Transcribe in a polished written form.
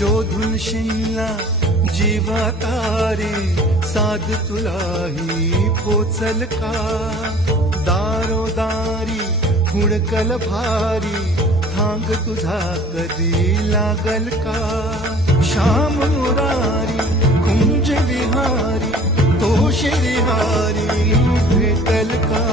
शोधून शिनला जीवा तारी साध तुलाही पोचल का दारोदारी हुडकल भारी थांग तुझा कधी लागल का श्याम मुरारी कुंज विहारी तो श्रीहारी भेटल का